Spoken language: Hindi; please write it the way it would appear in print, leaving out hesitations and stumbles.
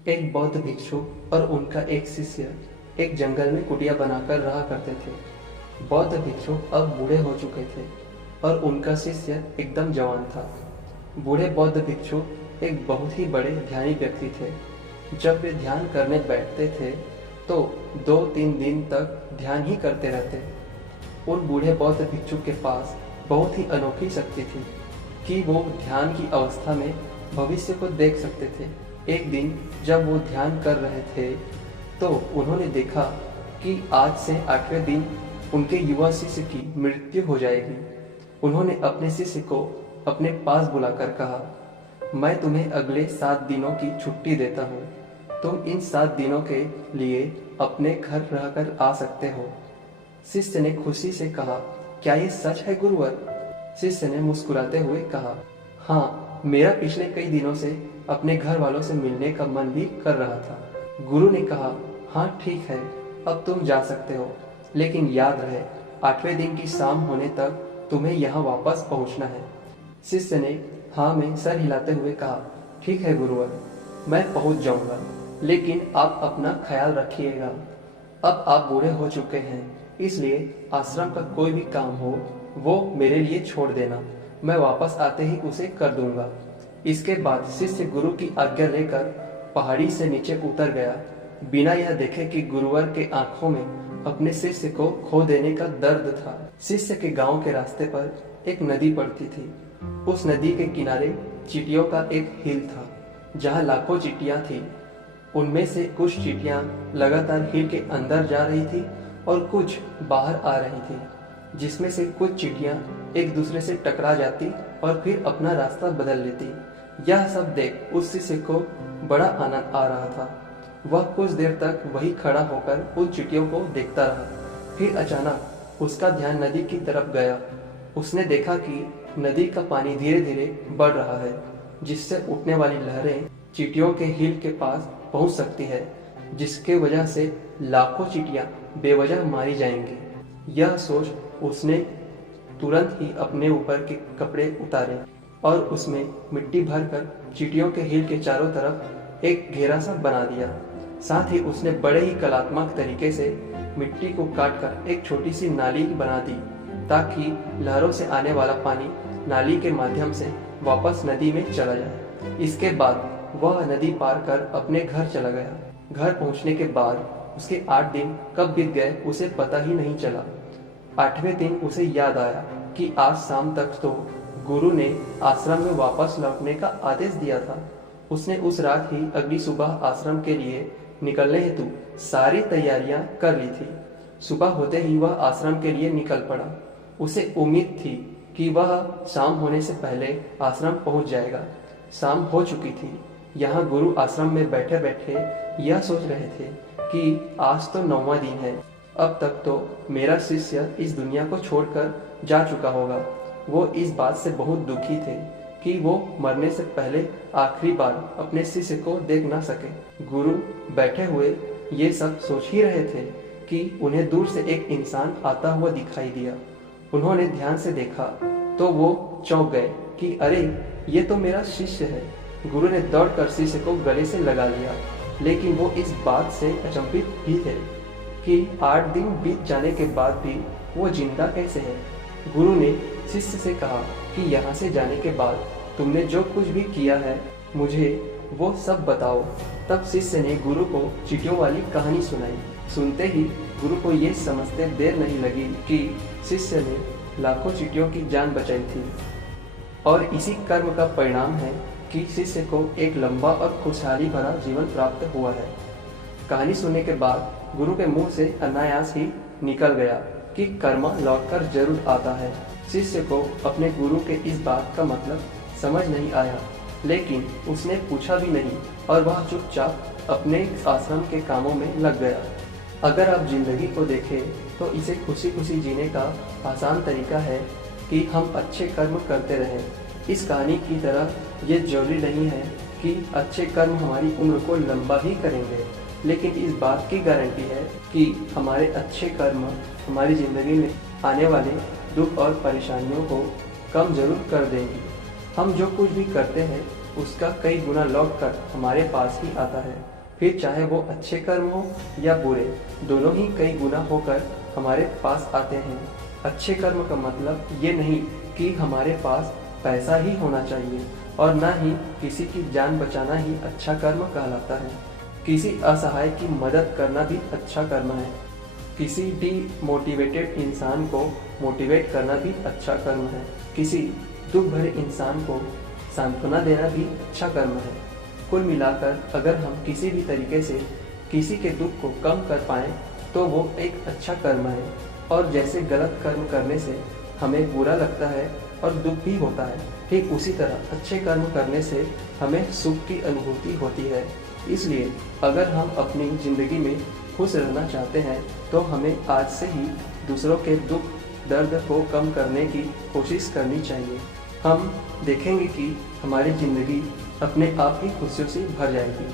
एक बौद्ध भिक्षु और उनका एक शिष्य एक जंगल में कुटिया बनाकर रहा करते थे। बौद्ध भिक्षु अब बूढ़े हो चुके थे और उनका शिष्य एकदम जवान था। बूढ़े बौद्ध भिक्षु एक बहुत ही बड़े ध्यानी व्यक्ति थे। जब वे ध्यान करने बैठते थे तो 2-3 दिन तक ध्यान ही करते रहते। उन बूढ़े बौद्ध भिक्षु के पास बहुत ही अनोखी शक्ति थी कि वो ध्यान की अवस्था में भविष्य को देख सकते थे। एक दिन जब वो ध्यान कर रहे थे तो उन्होंने देखा कि आज से 8वें दिन उनके युवा शिष्य की मृत्यु हो जाएगी। उन्होंने अपने शिष्य को अपने पास बुलाकर कहा, मैं तुम्हें अगले 7 दिनों की छुट्टी देता हूँ। तुम इन 7 दिनों के लिए अपने घर रहकर आ सकते हो। शिष्य ने खुशी से कहा, क्या ये सच है गुरुवर? शिष्य ने मुस्कुराते हुए कहा, हाँ, मेरा पिछले कई दिनों से अपने घर वालों से मिलने का मन भी कर रहा था। गुरु ने कहा, हाँ ठीक है, अब तुम जा सकते हो, लेकिन याद रहे 8वें दिन की शाम होने तक तुम्हें यहाँ वापस पहुँचना है। शिष्य ने हाँ में सर हिलाते हुए कहा, ठीक है गुरुवर, मैं पहुँच जाऊँगा, लेकिन आप अपना ख्याल रखिएगा। अब आप बूढ़े हो चुके हैं, इसलिए आश्रम का कोई भी काम हो वो मेरे लिए छोड़ देना, मैं वापस आते ही उसे कर दूंगा। इसके बाद शिष्य गुरु की आज्ञा लेकर पहाड़ी से नीचे उतर गया, बिना यह देखे कि गुरुवर के आंखों में अपने शिष्य को खो देने का दर्द था। शिष्य के गांव के रास्ते पर एक नदी पड़ती थी। उस नदी के किनारे चींटियों का एक हिल था, जहां लाखों चींटियां थी। उनमें से कुछ चींटियां लगातार हिल के अंदर जा रही थी और कुछ बाहर आ रही थी, जिसमें से कुछ चींटियां एक दूसरे से टकरा जाती और फिर अपना रास्ता बदल लेती। यह सब देख उस शिष्य को बड़ा आनंद आ रहा था। वह कुछ देर तक वही खड़ा होकर उन चींटियों को देखता रहा। फिर अचानक उसका ध्यान नदी की तरफ गया। उसने देखा कि नदी का पानी धीरे धीरे बढ़ रहा है, जिससे उठने वाली लहरें चींटियों के हिल के पास पहुंच सकती है, जिसके वजह से लाखों चींटियां बेवजह मारी जाएंगी। यह सोच उसने तुरंत ही अपने ऊपर के कपड़े उतारे और उसमें मिट्टी भरकर चींटियों के हिल के चारों तरफ एक घेरा सा बना दिया। साथ ही उसने बड़े ही कलात्मक तरीके से मिट्टी को काटकर एक छोटी सी नाली बना दी, ताकि लहरों से आने वाला पानी नाली के माध्यम से वापस नदी में चला जाए। इसके बाद वह नदी पार कर अपने घर चला गया। घर पहुंचने के बाद उसके 8 दिन कब बीत गए उसे पता ही नहीं चला। 8वें दिन उसे याद आया कि आज शाम तक तो गुरु ने आश्रम में वापस लौटने का आदेश दिया था। उसने उस रात ही अगली सुबह आश्रम के लिए निकलने हेतु सारी तैयारियां कर ली थी। सुबह होते ही वह आश्रम के लिए निकल पड़ा। उसे उम्मीद थी कि वह शाम होने से पहले आश्रम पहुंच जाएगा। शाम हो चुकी थी। यहाँ गुरु आश्रम में बैठे बैठे यह सोच रहे थे कि आज तो 9वां दिन है, अब तक तो मेरा शिष्य इस दुनिया को छोड़कर जा चुका होगा। वो इस बात से बहुत दुखी थे कि वो मरने से पहले आखिरी बार अपने शिष्य को देख ना सके। गुरु बैठे हुए ये सब सोच ही रहे थे कि उन्हें दूर से एक इंसान आता हुआ दिखाई दिया। उन्होंने ध्यान से देखा तो वो चौंक गए कि अरे, ये तो मेरा शिष्य है। गुरु ने दौड़कर शिष्य को गले से लगा लिया, लेकिन वो इस बात से अचंभित भी थे कि 8 दिन बीत जाने के बाद भी वो जिंदा कैसे है। गुरु ने शिष्य से कहा कि यहाँ से जाने के बाद तुमने जो कुछ भी किया है मुझे वो सब बताओ। तब शिष्य ने गुरु को चींटियों वाली कहानी सुनाई। सुनते ही गुरु को ये समझते देर नहीं लगी कि शिष्य ने लाखों चींटियों की जान बचाई थी, और इसी कर्म का परिणाम है कि शिष्य को एक लंबा और खुशहाली भरा जीवन प्राप्त हुआ है। कहानी सुनने के बाद गुरु के मुंह से अनायास ही निकल गया कि कर्म लौटकर जरूर आता है। शिष्य को अपने गुरु के इस बात का मतलब समझ नहीं आया, लेकिन उसने पूछा भी नहीं और वह चुपचाप अपने आश्रम के कामों में लग गया। अगर आप जिंदगी को देखें तो इसे खुशी खुशी जीने का आसान तरीका है कि हम अच्छे कर्म करते रहें। इस कहानी की तरह ये जरूरी नहीं है कि अच्छे कर्म हमारी उम्र को लंबा ही करेंगे, लेकिन इस बात की गारंटी है कि हमारे अच्छे कर्म हमारी ज़िंदगी में आने वाले दुख और परेशानियों को कम जरूर कर देंगी। हम जो कुछ भी करते हैं उसका कई गुना लौट कर हमारे पास ही आता है। फिर चाहे वो अच्छे कर्म हो या बुरे, दोनों ही कई गुना होकर हमारे पास आते हैं। अच्छे कर्म का मतलब ये नहीं कि हमारे पास पैसा ही होना चाहिए, और ना ही किसी की जान बचाना ही अच्छा कर्म कहलाता है। किसी असहाय की मदद करना भी अच्छा कर्म है। किसी भी मोटिवेटेड इंसान को मोटिवेट करना भी अच्छा कर्म है। किसी दुख भरे इंसान को सांत्वना देना भी अच्छा कर्म है। कुल मिलाकर अगर हम किसी भी तरीके से किसी के दुख को कम कर पाएं तो वो एक अच्छा कर्म है। और जैसे गलत कर्म करने से हमें बुरा लगता है और दुख भी होता है, ठीक उसी तरह अच्छे कर्म करने से हमें सुख की अनुभूति होती है। इसलिए अगर हम अपनी ज़िंदगी में खुश रहना चाहते हैं तो हमें आज से ही दूसरों के दुख दर्द को कम करने की कोशिश करनी चाहिए। हम देखेंगे कि हमारी ज़िंदगी अपने आप ही खुशियों से भर जाएगी।